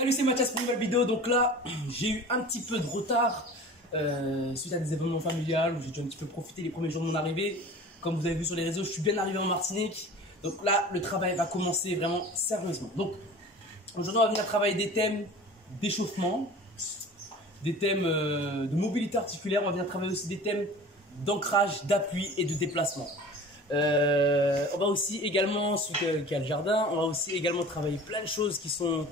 Salut, c'est Mathias pour une nouvelle vidéo. Donc là, j'ai eu un petit peu de retard suite à des événements familiales où j'ai dû un petit peu profiter les premiers jours de mon arrivée. Comme vous avez vu sur les réseaux, je suis bien arrivé en Martinique. Donc là, le travail va commencer vraiment sérieusement. Donc aujourd'hui, on va venir travailler des thèmes d'échauffement, des thèmes de mobilité articulaire. On va venir travailler aussi des thèmes d'ancrage, d'appui et de déplacement. On va aussi également, celui qui a le jardin, on va aussi également travailler plein de choses qui sont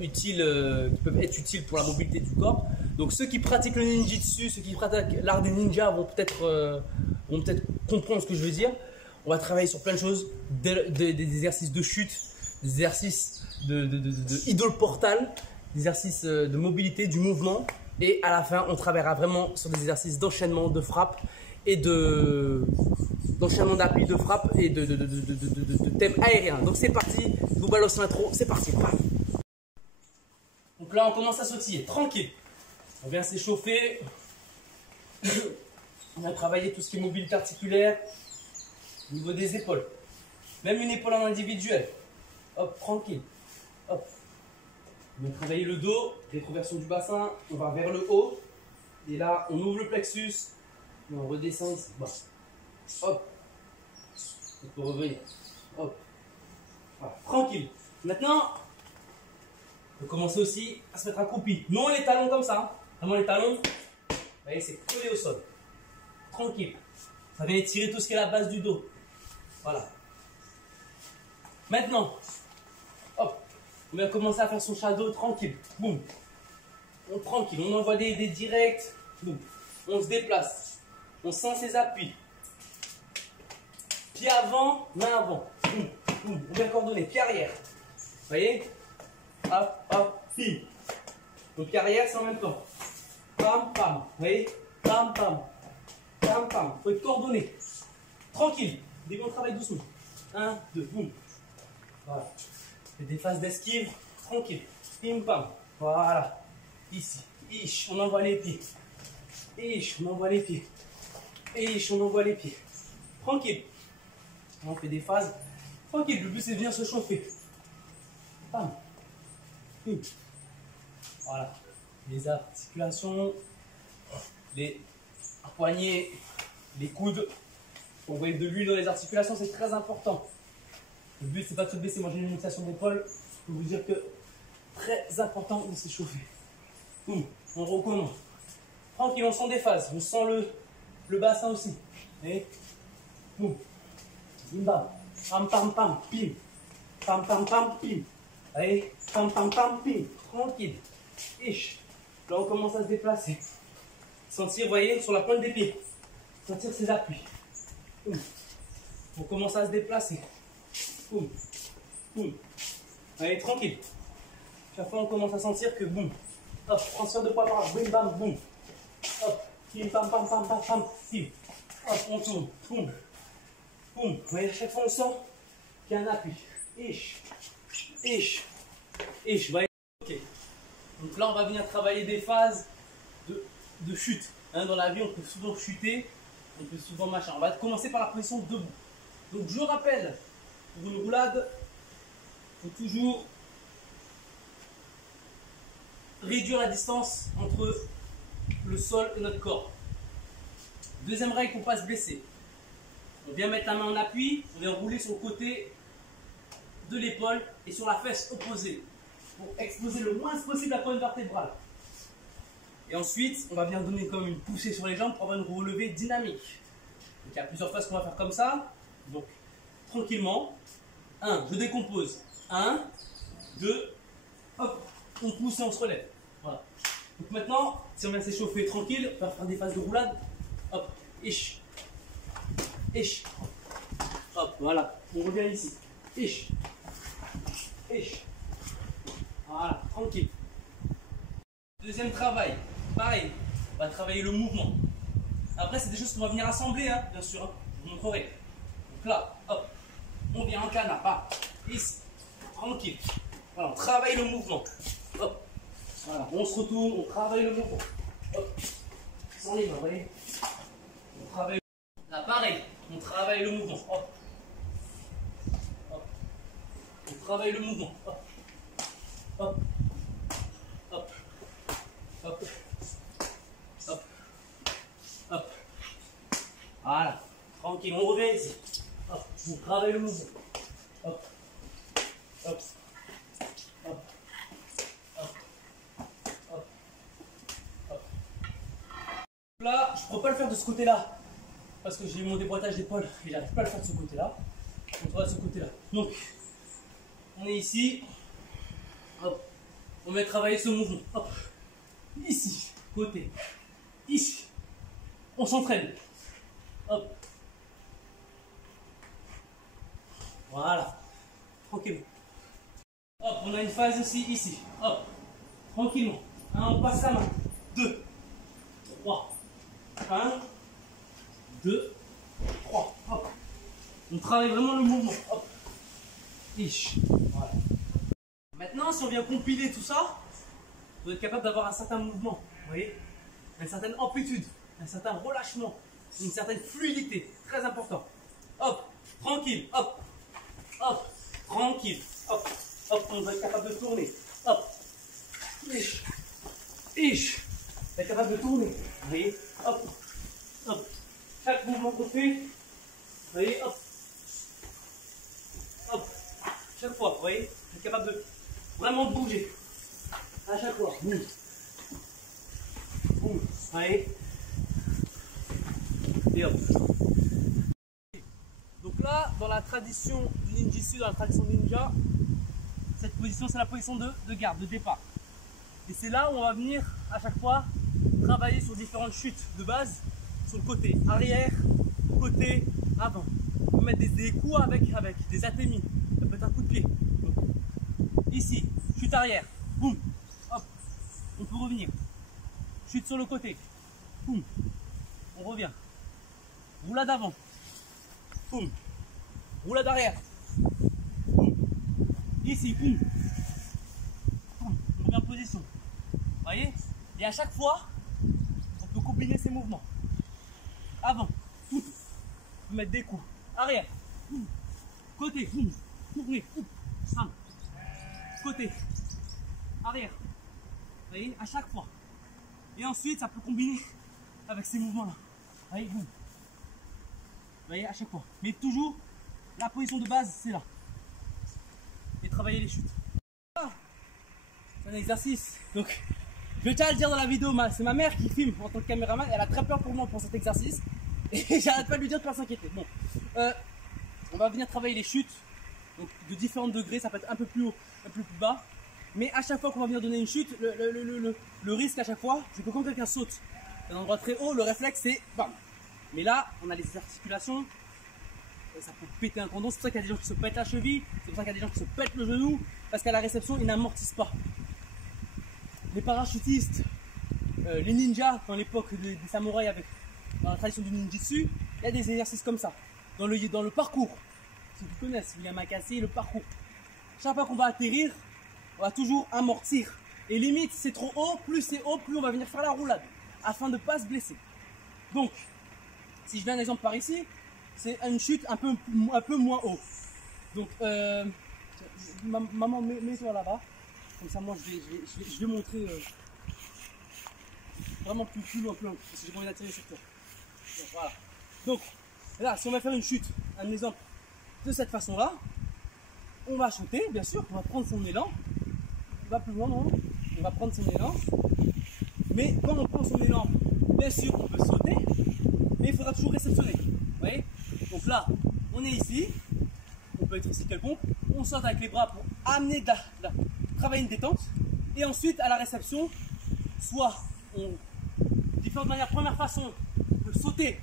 utiles, qui peuvent être utiles pour la mobilité du corps. Donc ceux qui pratiquent le ninjitsu, ceux qui pratiquent l'art des ninjas vont peut-être comprendre ce que je veux dire. On va travailler sur plein de choses, des exercices de chute, des exercices de idole portal, des exercices de mobilité, du mouvement. Et à la fin, on travaillera vraiment sur des exercices d'enchaînement, de frappe et d'enchaînement d'appui, de frappe et de thèmes aériens. Donc c'est parti, je vous balance l'intro, c'est parti. Donc là on commence à sautiller, tranquille. On vient s'échauffer. On va travailler tout ce qui est mobilité articulaire au niveau des épaules. Même une épaule en individuel. Hop, tranquille. Hop. On va travailler le dos, rétroversion du bassin, on va vers le haut. Et là, on ouvre le plexus. Et on redescend ici. Bon. Hop. On peut revenir. Hop. Voilà. Tranquille. Maintenant, on peut commencer aussi à se mettre accroupi. Non les talons comme ça. Hein. Vraiment les talons. Vous voyez, c'est collé au sol. Tranquille. Ça vient étirer tout ce qui est la base du dos. Voilà. Maintenant, hop. On va commencer à faire son shadow tranquille. Boum. Tranquille. On envoie des directs. Boum. On se déplace. On sent ses appuis. Pied avant, main avant. Boum. Boum. On vient coordonner. Pied arrière. Vous voyez? Hop, hop, pi. Donc pied arrière, c'est en même temps. Pam, pam. Vous voyez? Pam, pam. Pam, pam. Il faut être coordonné. Tranquille. Dès qu'on travaille doucement. 1, 2, boum. Voilà. Faites des phases d'esquive. Tranquille. Pim, pam. Voilà. Ici. Ish, on envoie les pieds. Ish, on envoie les pieds. Ish, on envoie les pieds. Tranquille. On fait des phases. Tranquille. Le but, c'est de venir se chauffer. Pam. Pim. Voilà. Les articulations, les poignets, les coudes. On voit de l'huile dans les articulations, c'est très important. Le but, c'est pas de se baisser. Moi, j'ai une luxation d'épaule. Je peux vous dire que très important de s'échauffer. On recommence. Tranquille, on sent des phases. On sent le bassin aussi. Et boum. Bim bam. Pam pam pam. Pim. Pam pam pam. Pim. Allez. Pam pam pam. Pim. Tranquille. Ish. Là, on commence à se déplacer. Sentir, vous voyez, sur la pointe des pieds. Sentir ses appuis. On commence à se déplacer. Boum. Boum. Allez, tranquille. Chaque fois, on commence à sentir que boum. Hop, transfert de poids par là. Bim bam. Boum. Hop. Pim pam pam pam pam pam. Pim. Hop, on tourne. Boum. Boum. Vous voyez, à chaque fois, on sent qu'il y a un appui. Ish. Ish. Ish. Vous voyez. Ok. Donc là, on va venir travailler des phases de chute. Hein, dans la vie, on peut souvent chuter, on peut souvent machin. On va commencer par la position debout. Donc je rappelle, pour une roulade, il faut toujours réduire la distance entre le sol et notre corps. Deuxième règle, pour ne pas se blesser. On vient mettre la main en appui, on vient rouler sur le côté de l'épaule et sur la fesse opposée pour exposer le moins possible la colonne vertébrale. Et ensuite, on va venir donner comme une poussée sur les jambes pour avoir une relevée dynamique. Donc il y a plusieurs phases qu'on va faire comme ça. Donc tranquillement. 1, je décompose. 1, 2, hop, on pousse et on se relève. Voilà. Donc maintenant, si on vient s'échauffer tranquille, on va faire des phases de roulade. Hop, ish. Ish. Hop, voilà. On revient ici. Ish. Ish. Voilà, tranquille. Deuxième travail, pareil, on va travailler le mouvement. Après, c'est des choses qu'on va venir assembler, hein, bien sûr. Hein. Je vous montrerai. Donc là, hop, on vient en canard, bah, ici, tranquille. Voilà, on travaille le mouvement. Hop, voilà, on se retourne, on travaille le mouvement. Hop, sans les mains, vous voyez. On travaille. Là, pareil, on travaille le mouvement. Hop, hop, on travaille le mouvement. Hop, hop. hop, hop, hop. Voilà, tranquille, on revient ici. Hop, vous travaillez le mouvement. Hop, hop, hop, hop, hop, hop. Là, je ne pourrais pas le faire de ce côté-là parce que j'ai mon déboîtage d'épaule et j'arrive pas à le faire de ce côté-là. On va de ce côté-là. Donc, on est ici. Hop, on va travailler ce mouvement. Hop, ici, côté, ici. On s'entraîne. Hop. Voilà. Tranquillement. Hop, on a une phase aussi ici. Hop. Tranquillement. On passe la main. 2, 3. 1, 2, 3. Hop. On travaille vraiment le mouvement. Hop. Ish. Voilà. Maintenant, si on vient compiler tout ça, vous êtes capable d'avoir un certain mouvement. Vous voyez? Une certaine amplitude, un certain relâchement, une certaine fluidité. Très important. Hop. Tranquille. Hop. Hop. Tranquille. Hop. Hop. On va être capable de tourner. Hop. Ish. Ish. On va être capable de tourner. Vous voyez? Hop. Hop. Chaque mouvement qu'on fait, vous voyez? Hop. Hop. Chaque fois, vous voyez? Vous êtes capable de vraiment bouger. À chaque fois. Boum. Boum. Vous voyez? Et hop. Donc là, dans la tradition du ninjitsu, dans la tradition ninja, cette position, c'est la position de garde, de départ. Et c'est là où on va venir à chaque fois travailler sur différentes chutes de base, sur le côté arrière, côté avant. On peut mettre des coups avec des atémis. Ça peut être un coup de pied. Donc, ici, chute arrière, boum, hop, on peut revenir. Chute sur le côté, boum, on revient. Roulade d'avant, boum, roulade arrière, boum, ici, boum, boum, on revient en position. Vous voyez? Et à chaque fois, on peut combiner ces mouvements. Avant, boum, on peut mettre des coups. Arrière, boum, côté, boum, tourner, boum, simple. Côté, arrière, vous voyez, à chaque fois. Et ensuite, ça peut combiner avec ces mouvements-là. Vous voyez, boum. Vous voyez, à chaque fois. Mais toujours, la position de base, c'est là. Et travailler les chutes. Ah, c'est un exercice. Donc, je tiens à le dire dans la vidéo, c'est ma mère qui filme en tant que caméraman. Elle a très peur pour moi pour cet exercice. Et j'arrête pas de lui dire de ne pas s'inquiéter. Bon, on va venir travailler les chutes. Donc, de différents degrés, ça peut être un peu plus haut, un peu plus bas. Mais à chaque fois qu'on va venir donner une chute, le risque à chaque fois, c'est que quand quelqu'un saute d'un endroit très haut, le réflexe c'est bam. Mais là, on a les articulations, ça peut péter un tendon. C'est pour ça qu'il y a des gens qui se pètent la cheville, c'est pour ça qu'il y a des gens qui se pètent le genou, parce qu'à la réception, ils n'amortissent pas. Les parachutistes, les ninjas, dans l'époque des samouraïs, dans la tradition du ninjitsu, il y a des exercices comme ça. Dans le parcours, ceux qui connaissent, William Macassi, le parcours. Chaque fois qu'on va atterrir, on va toujours amortir. Et limite, c'est trop haut, plus c'est haut, plus on va venir faire la roulade, afin de ne pas se blesser. Donc, si je fais un exemple par ici, c'est une chute un peu moins haut. Donc, maman, mets-toi là-bas. Comme ça, moi, je vais montrer vraiment plus loin, parce que j'ai pas envie d'atterrir sur toi. Donc, voilà. Donc, là, si on va faire une chute, un exemple de cette façon-là, on va sauter, bien sûr, on va prendre son élan. On va plus loin, non? On va prendre son élan. Mais quand on prend son élan, bien sûr, on peut sauter, mais il faudra toujours réceptionner. Vous voyez? Donc là, on est ici. On peut être aussi quelconque. On saute avec les bras pour amener travailler une détente. Et ensuite, à la réception, soit on, différentes manières. Première façon, on peut sauter,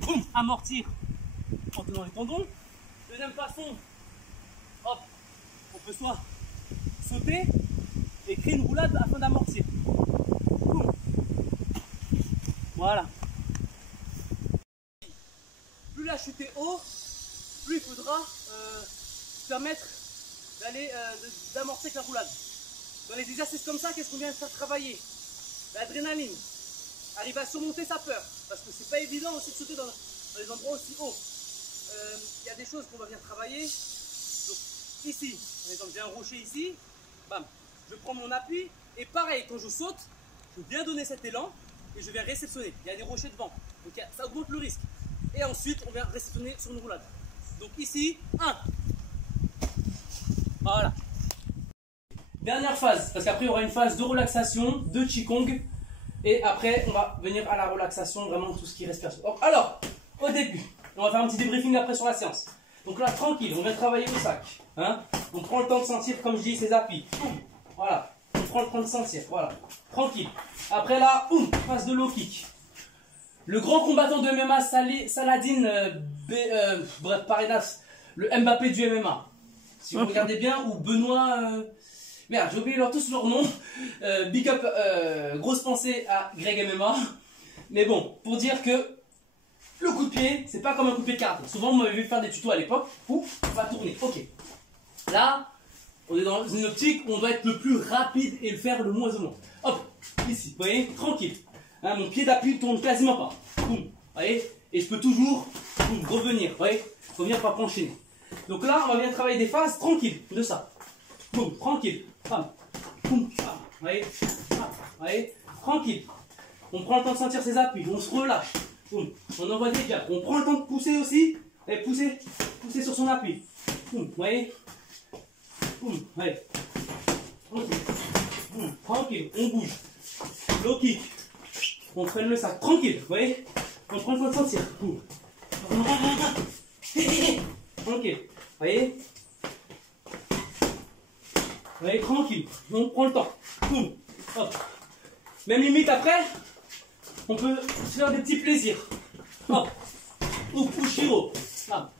boum, amortir en tenant les tendons. Deuxième façon, hop, on peut soit sauter et créer une roulade afin d'amortir. Voilà. Plus la chute est haut, plus il faudra se permettre d'aller d'amorcer avec la roulade. Dans les exercices comme ça, qu'est-ce qu'on vient de faire travailler? L'adrénaline. Arriver à surmonter sa peur. Parce que c'est pas évident aussi de sauter dans les endroits aussi hauts. Il y a des choses qu'on va venir travailler. Donc ici, par exemple, j'ai un rocher ici, bam, je prends mon appui et pareil, quand je saute, je viens donner cet élan et je viens réceptionner. Il y a des rochers devant, donc ça augmente le risque. Et ensuite, on vient réceptionner sur une roulade. Donc ici, 1. Voilà. Dernière phase, parce qu'après il y aura une phase de relaxation, de Qigong. Et après, on va venir à la relaxation, vraiment tout ce qui respire. Alors, au début, on va faire un petit débriefing après sur la séance. Donc là, tranquille, on vient travailler au sac. Hein, on prend le temps de sentir, comme je dis, ses appuis. Voilà, on prend le temps de sentir, voilà. Tranquille. Après là, phase de low kick. Le grand combattant de MMA, Saladin Parenas, le Mbappé du MMA. Si vous regardez bien, ou Benoît... Merde, j'ai oublié tous leur nom. Big up, grosse pensée à Greg MMA. Mais bon, pour dire que le coup de pied, c'est pas comme un coup de pied de karaté. Souvent, vous m'avez vu faire des tutos à l'époque. On va tourner. Ok. Là, on est dans une optique où on doit être le plus rapide et le faire le moins au moins. Hop, ici, vous voyez, tranquille. Hein, mon pied d'appui ne tourne quasiment pas. Vous voyez, et je peux toujours revenir. Vous voyez, revenir pas enchaîner. Donc là, on va bien travailler des phases tranquilles de ça. Boum, tranquille. Bam, boum, bam. Vous voyez, tranquille. On prend le temps de sentir ses appuis, on se relâche. Boum. On envoie des jabs. On prend le temps de pousser aussi. Et pousser sur son appui. Boum, vous voyez. Boum, allez. Boum, tranquille, on bouge. Low kick. On freine le sac, tranquille, vous voyez. On prend le temps de sentir. Boum. Tranquille, vous voyez. Vous voyez, tranquille. On prend le temps. Boum, hop. Même limite après, on peut se faire des petits plaisirs. Hop. Ou Pushiro. Ah.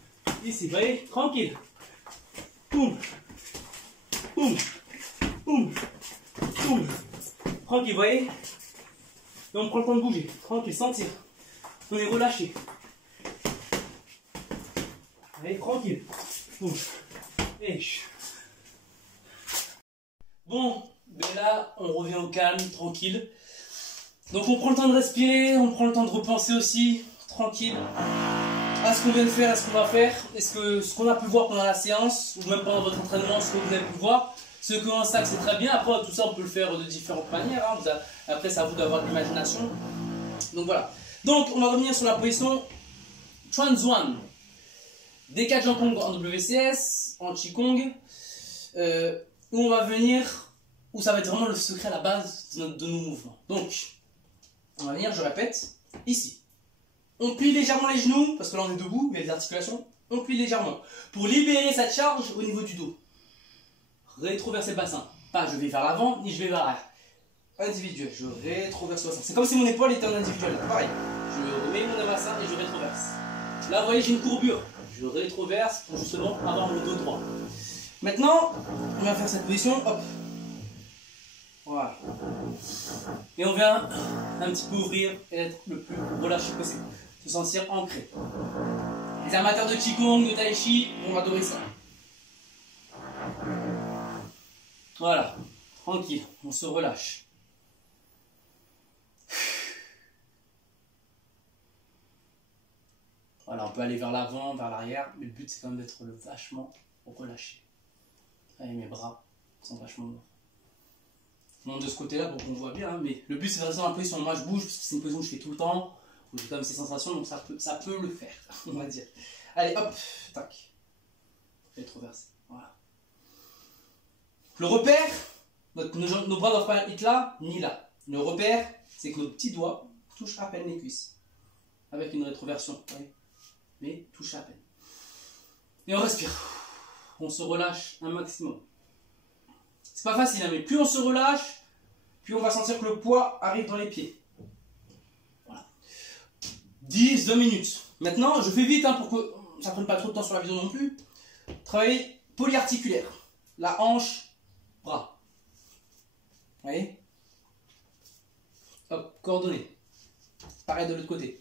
Ici, vous voyez, tranquille. Boum. Boum. Boum. Boum. Tranquille, vous voyez. Et on prend le temps de bouger. Tranquille, sentir. On est relâché. Allez, tranquille. Boum. Et... Bon, ben là, on revient au calme, tranquille. Donc on prend le temps de respirer, on prend le temps de repenser aussi, tranquille, à ce qu'on vient de faire, à ce qu'on va faire. Est-ce que ce qu'on a pu voir pendant la séance, ou même pendant votre entraînement, ce que vous avez pu voir, ce qu'un sac c'est très bien. Après tout ça on peut le faire de différentes manières, hein. Après c'est à vous d'avoir de l'imagination. Donc voilà. Donc on va revenir sur la position Chuanzuan. Des 4 Jankong en WCS, en Qigong, où on va venir, où ça va être vraiment le secret à la base de nos mouvements. Donc, on va venir, je répète, ici. On plie légèrement les genoux, parce que là on est debout, mais les articulations, on plie légèrement. Pour libérer cette charge au niveau du dos. Rétroverser le bassin. Pas je vais vers l'avant, ni je vais vers l'arrière. Individuel, je rétroverse le bassin. C'est comme si mon épaule était en individuel. Pareil, je remets mon bassin et je rétroverse. Là, vous voyez, j'ai une courbure. Je rétroverse pour justement avoir le dos droit. Maintenant, on va faire cette position, hop. Voilà. Et on vient un petit peu ouvrir et être le plus relâché possible. Se sentir ancré. Les amateurs de Qigong, de Tai Chi vont adorer ça. Voilà. Tranquille, on se relâche. Voilà, on peut aller vers l'avant, vers l'arrière, mais le but c'est quand même d'être vachement relâché. Allez, mes bras sont vachement morts. Je monte de ce côté-là pour qu'on voit bien, hein, mais le but c'est de rester dans la position. Moi je bouge parce que c'est une position que je fais tout le temps, où j'ai quand même ces sensations, donc ça peut le faire, on va dire. Allez, hop, tac. Rétroverser, voilà. Le repère, nos bras doivent pas être là, ni là. Le repère, c'est que nos petits doigts touchent à peine les cuisses. Avec une rétroversion, oui. Mais touchent à peine. Et on respire. On se relâche un maximum. C'est pas facile, hein, mais plus on se relâche, plus on va sentir que le poids arrive dans les pieds. Voilà. 10-20 minutes. Maintenant, je fais vite hein, pour que ça ne prenne pas trop de temps sur la vidéo non plus. Travailler polyarticulaire. La hanche, bras. Vous voyez? Hop, coordonnées. Pareil de l'autre côté.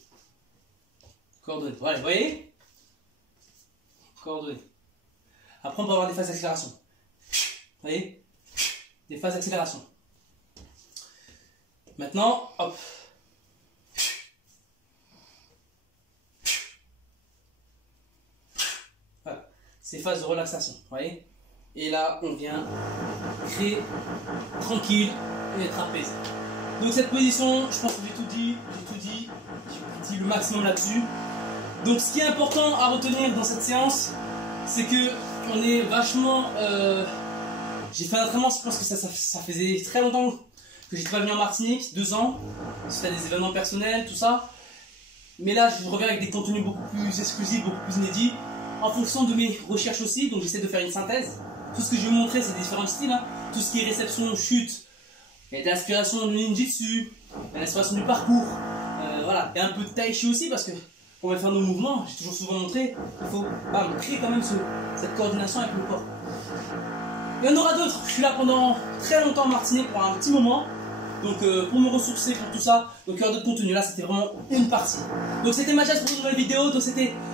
Coordonnées. Voilà, vous voyez? Coordonnées. Après, on peut avoir des phases d'accélération. Vous voyez? Des phases d'accélération. Maintenant, hop. Voilà. Ces phases de relaxation. Vous voyez? Et là, on vient créer tranquille et être apaisé. Donc cette position, je pense que j'ai tout dit le maximum là-dessus. Donc ce qui est important à retenir dans cette séance, c'est que on est vachement... j'ai fait un entraînement, je pense que ça faisait très longtemps que j'étais pas venu en Martinique, 2 ans, c'était des événements personnels, tout ça. Mais là, je reviens avec des contenus beaucoup plus exclusifs, beaucoup plus inédits, en fonction de mes recherches aussi. Donc j'essaie de faire une synthèse. Tout ce que je vais montrer, c'est différents styles, hein. Tout ce qui est réception, chute, il y a de l'inspiration du ninjutsu, il y a l'inspiration du parcours, voilà, et un peu de tai chi aussi, parce que on va faire nos mouvements, j'ai toujours souvent montré, il faut créer quand même cette coordination avec le corps. Il y en aura d'autres, je suis là pendant très longtemps en Martinique pour un petit moment, donc pour me ressourcer, pour tout ça, donc il y aura d'autres contenus, là c'était vraiment une partie. Donc c'était Mathias pour une nouvelle vidéo, donc ça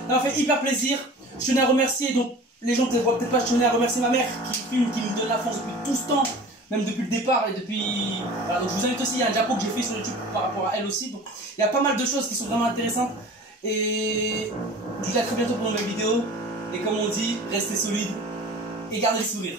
m'a fait hyper plaisir, je tenais à remercier, donc les gens ne te voient peut-être pas, je tenais à remercier ma mère qui filme, qui me donne la force depuis tout ce temps, même depuis le départ et depuis... Voilà, donc je vous invite aussi, il y a un diapo que j'ai fait sur YouTube par rapport à elle aussi, donc il y a pas mal de choses qui sont vraiment intéressantes. Et je vous dis à très bientôt pour une nouvelle vidéo. Et comme on dit, restez solide et gardez le sourire.